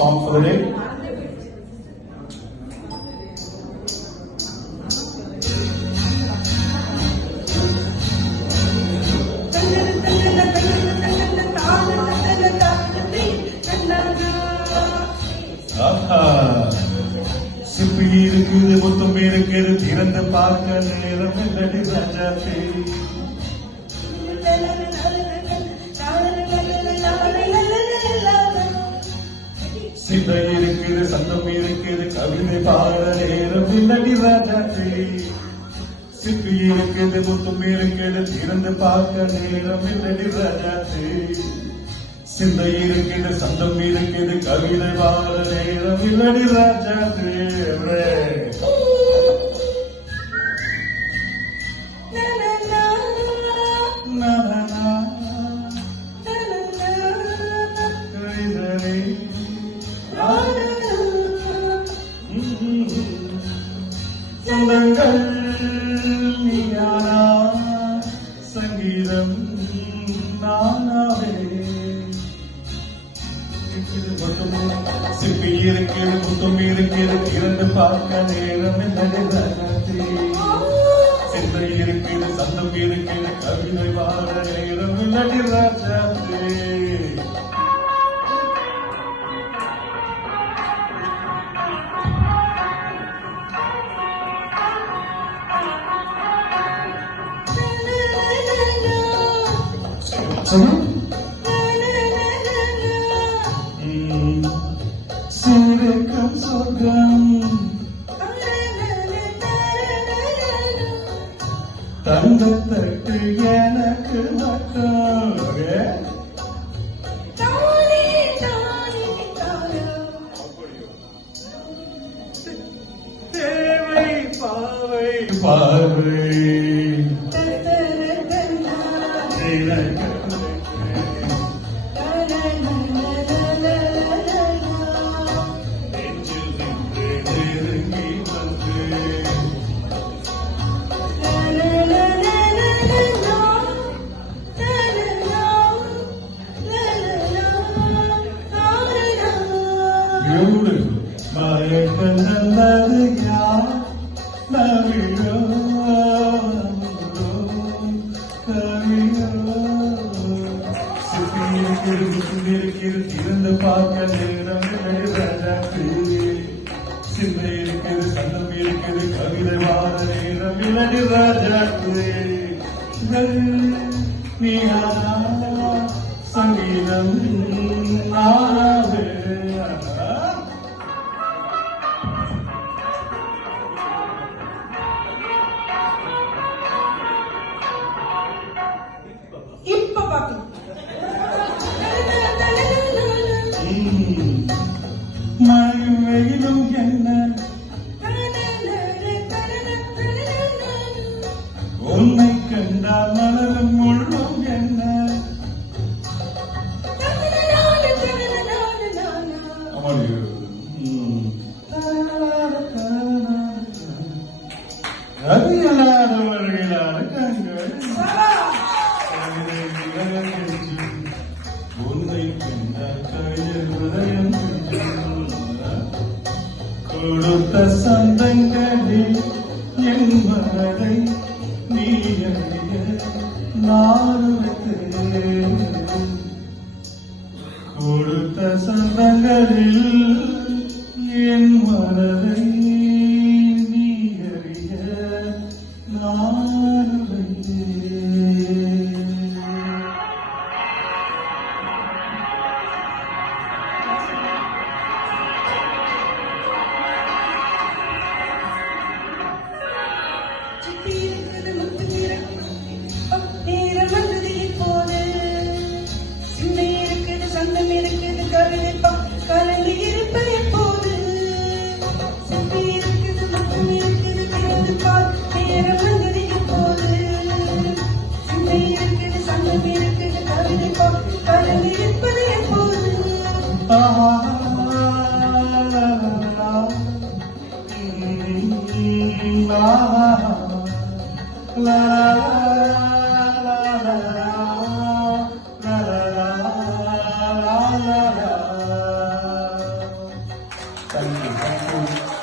Song for the day. சிப்பி இருக்குது முத்தம் இருக்குது திறந்து பார்க்க நேரம் இல்லடி ராஜாத்தி சிந்தை இருக்குது சந்தம் இருக்குது கவிதை பாட நேரம் இல்லடி ராஜாத்தி சிப்பி இருக்குது முத்தம் இருக்குது திறந்து பார்க்க நேரம் இல்லடி ராஜாத்தி சிந்தை இருக்குது சந்தம் இருக்குது கவிதை பாட நேரம் இல்லடி ராஜாத்தி சொந்தங்கள் நீயானா சங்கீதம் நானாவே சிப்பி இருக்கிறது முத்தம் இருக்கிறது திறந்து பார்க்க நேரம் என்னடி சிந்தை இருக்கிறது சந்தம் இருக்கிறது கவிதை வாழ நேரம் என்னடி ராஜாத்தே சூரியக்கம் சொர்க்கம் தங்கத்தட்டு எனக்கு மட்டும் தேவை பாவை பாவை மயக்கம் நல்லது யார் நவிழோ கவிழோ சிப்பியிருக்கிறது திறந்து பார்க்க நேரம் ராஜாத்தி சிந்தை இருக்கிறது சந்தம் இருக்கிறது கவிதை வாழ நேரம் இளடி ராஜாத்தி நீ சங்கீதம் நாவே மழையும் வெயிலும் என்ன உன்னை கண்டால் மலரும் முள்ளும் என்ன அறியலாதவர்களான கண்கள் உன்னை கண்டால் கையில் உதயம் கொடுத்த சந்தங்களில் என் மனதை நீ அறிய நாடுத்தேன் கொடுத்த சந்தங்களில் என் மனதை நீ அறிய நாடுத்தேன் தேங்க்யூ